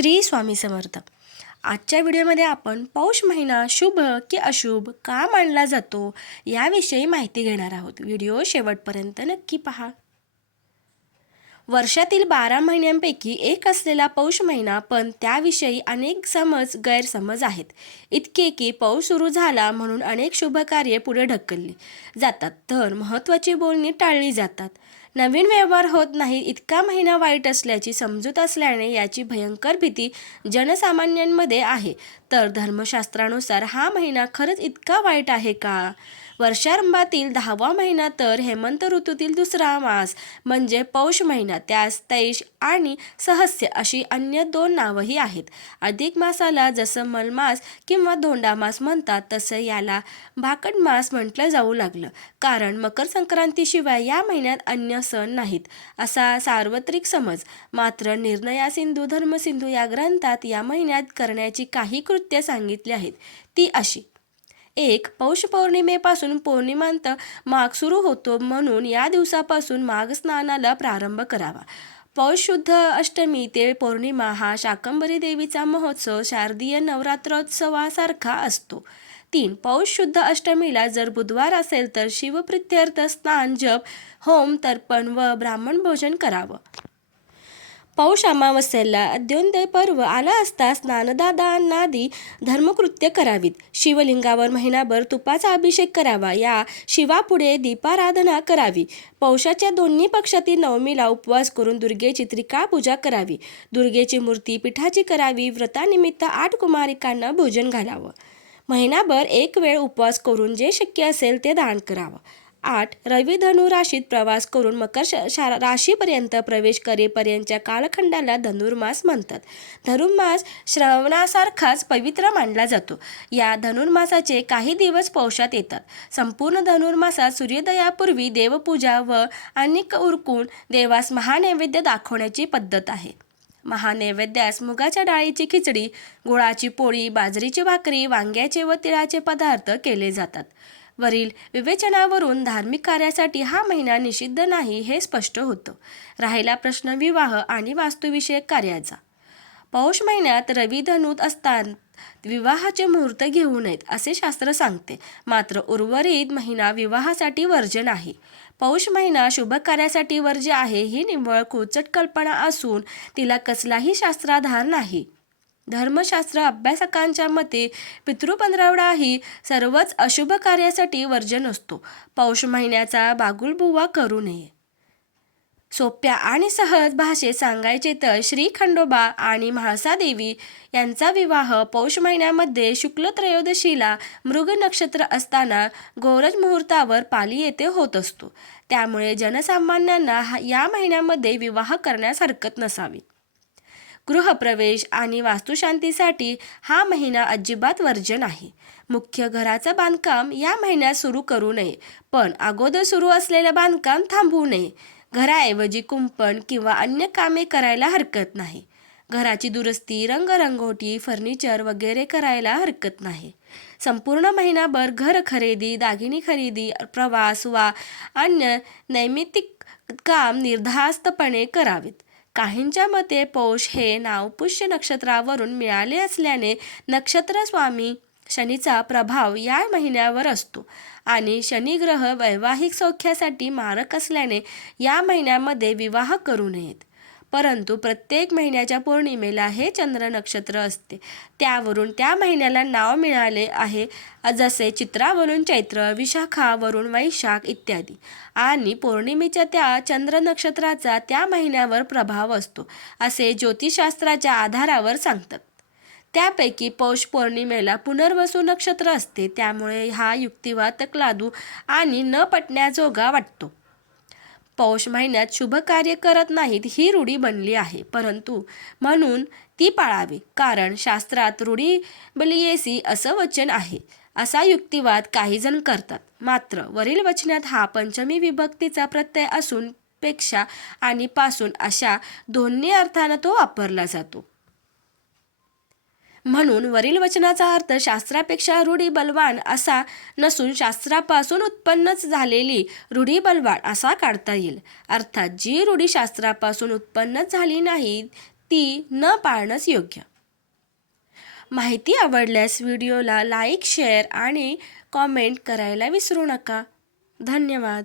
श्री स्वामी समर्थ. आजच्या व्हिडिओमध्ये आपण पौष महिना शुभ की अशुभ का मानला जातो याविषयी माहिती घेणार आहोत. व्हिडिओ शेवटपर्यंत नक्की पहा. वर्षातील 12 महिन्यांपैकी एक असलेला पौष महिना, पण त्याविषयी अनेक गैरसमज आहेत. इतके की पौष सुरू झाला म्हणून अनेक शुभ कार्ये पुढे ढकलली जातात, तर महत्त्वाची बोलणी टाळली जातात. नवीन व्यवहार होत नाही इतका महिना वाईट असल्याची समजूत असल्याने याची भयंकर भीती जनसामान्यांमध्ये आहे. तर धर्मशास्त्रानुसार हा महिना खरंच इतका वाईट आहे का? वर्षारंभातील 10वा महिना तर हेमंत ऋतूतील दुसरा मास म्हणजे पौष महिना. त्यास तैश आणि सहस्य अशी अन्य 2 नावंही आहेत. अधिक मासाला जसं मलमास किंवा धोंडामास म्हणतात, तसं याला भाकड मास म्हटलं जाऊ लागलं, कारण मकर संक्रांतीशिवाय या महिन्यात अन्य सण नाहीत असा सार्वत्रिक समज. मात्र निर्णयासिंधू धर्मसिंधू या ग्रंथात या महिन्यात करण्याची काही कृत्य सांगितली आहेत. ती अशी: 1. पौष पौर्णिमेपासून पौर्णिमांत माघ सुरू होतो, म्हणून या दिवसापासून माघ स्नानाला प्रारंभ करावा. पौष शुद्ध अष्टमी ते पौर्णिमा हा शाकंभरी देवीचा महोत्सव शारदीय नवरात्रोत्सवासारखा असतो. 3. पौष शुद्ध अष्टमीला जर बुधवार असेल तर शिवप्रित्यर्थ स्नान, जप, होम, तर्पण व ब्राह्मण भोजन करावं. पौष अमावस्येला अद्योदय पर्व आला असता स्नानदानादी धर्मकृत्य करावीत. शिवलिंगावर महिनाभर तुपाचा अभिषेक करावा. या शिवापुढे दीपाराधना करावी. पौषाच्या दोन्ही पक्षातील नवमीला उपवास करून दुर्गेची त्रिकाळ पूजा करावी. दुर्गेची मूर्ती पिठाची करावी. व्रतानिमित्त 8 कुमारिकांना भोजन घालावं. महिनाभर एक वेळ उपवास करून जे शक्य असेल ते दान करावं. 8. रवी धनु राशीत प्रवास करून मकर राशीपर्यंत प्रवेश करेपर्यंतच्या कालखंडाला धनुर्मास म्हणतात. धनुर्मास श्रावणासारखाच पवित्र मानला जातो. या धनुर्मासाचे काही दिवस पौषात येतात. संपूर्ण धनुर्मासात सूर्योदयापूर्वी देवपूजा व अनेक उरकून देवास महानैवेद्य दाखवण्याची पद्धत आहे. महानैवेद्यास मुगाच्या डाळीची खिचडी, गुळाची पोळी, बाजरीची भाकरी, वांग्याचे व तिळाचे पदार्थ केले जातात. वरील विवेचनावरून धार्मिक कार्यासाठी हा महिना निषिद्ध नाही हे स्पष्ट होतं. राहिला प्रश्न विवाह आणि वास्तुविषयक कार्याचा. पौष महिन्यात रवी धनुत असताना विवाहाचे मुहूर्त घेऊ नयेत असे शास्त्र सांगते. मात्र उर्वरित महिना विवाहासाठी वर्ज्य नाही. पौष महिना शुभ कार्यासाठी वर्ज्य आहे ही निव्वळ खोचट कल्पना असून तिला कसलाही शास्त्राधार नाही. धर्मशास्त्र अभ्यासकांच्या मते पितृपंधरवडा ही सर्वच अशुभ कार्यासाठी वर्ज्य नसतो. पौष महिन्याचा बागुलबुवा करू नये. सोप्या आणि सहज भाषेत सांगायचे तर श्री खंडोबा आणि म्हाळसादेवी यांचा विवाह पौष महिन्यामध्ये शुक्ल त्रयोदशीला मृग नक्षत्र असताना गोरज मुहूर्तावर पाली येथे होत असतो. त्यामुळे जनसामान्यांना या महिन्यामध्ये विवाह करण्यास हरकत नसावी. गृहप्रवेश आणि वास्तुशांतीसाठी हा महिना अजिबात वर्ज्य नाही. मुख्य घराचं बांधकाम या महिन्यात सुरू करू नये, पण अगोदर सुरू असलेलं बांधकाम थांबवू नये. घराऐवजी कुंपण किंवा अन्य कामे करायला हरकत नाही. घराची दुरुस्ती, रंगरंगोटी, फर्निचर वगैरे करायला हरकत नाही. संपूर्ण महिनाभर घर खरेदी, दागिने खरेदी, प्रवास वा अन्य नैमित्तिक काम निर्धास्तपणे करावेत. काहींच्या मते पौष हे नाव पुष्य नक्षत्रावरून मिळाले असल्याने नक्षत्र स्वामी शनीचा प्रभाव या महिन्यावर असतो आणि शनिग्रह वैवाहिक सौख्यासाठी मारक असल्याने या महिन्यामध्ये विवाह करू नयेत. परंतु प्रत्येक महिन्याच्या पौर्णिमेला हे चंद्र नक्षत्र असते, त्यावरून त्या महिन्याला नाव मिळाले आहे. जसे चित्रावरून चैत्र, विशाखावरून वैशाख इत्यादी. आणि पौर्णिमेच्या त्या चंद्र नक्षत्राचा त्या महिन्यावर प्रभाव असतो असे ज्योतिषशास्त्राच्या आधारावर सांगतात. त्यापैकी पौष पौर्णिमेला पुनर्वसू नक्षत्र असते, त्यामुळे हा युक्तिवाद तकलादू आणि न पटण्याजोगा वाटतो. पौष महिन्यात शुभ कार्य करत नाहीत ही रूढी बनली आहे, परंतु म्हणून ती पाळावी, कारण शास्त्रात रूढी बलियेसी असं वचन आहे असा युक्तिवाद काही जण करतात. मात्र वरील वचनात हा पंचमी विभक्तीचा प्रत्यय असून पेक्षा आणि पासून अशा दोन्ही अर्थानं तो वापरला जातो. म्हणून वरील वचनाचा अर्थ शास्त्रापेक्षा रूढी बलवान असा नसून शास्त्रापासून उत्पन्नच झालेली रूढी बलवान असा काढता येईल. अर्थात जी रूढी शास्त्रापासून उत्पन्नच झाली नाही ती न पाळणंच योग्य. माहिती आवडल्यास व्हिडिओला लाईक, शेअर आणि कॉमेंट करायला विसरू नका. धन्यवाद.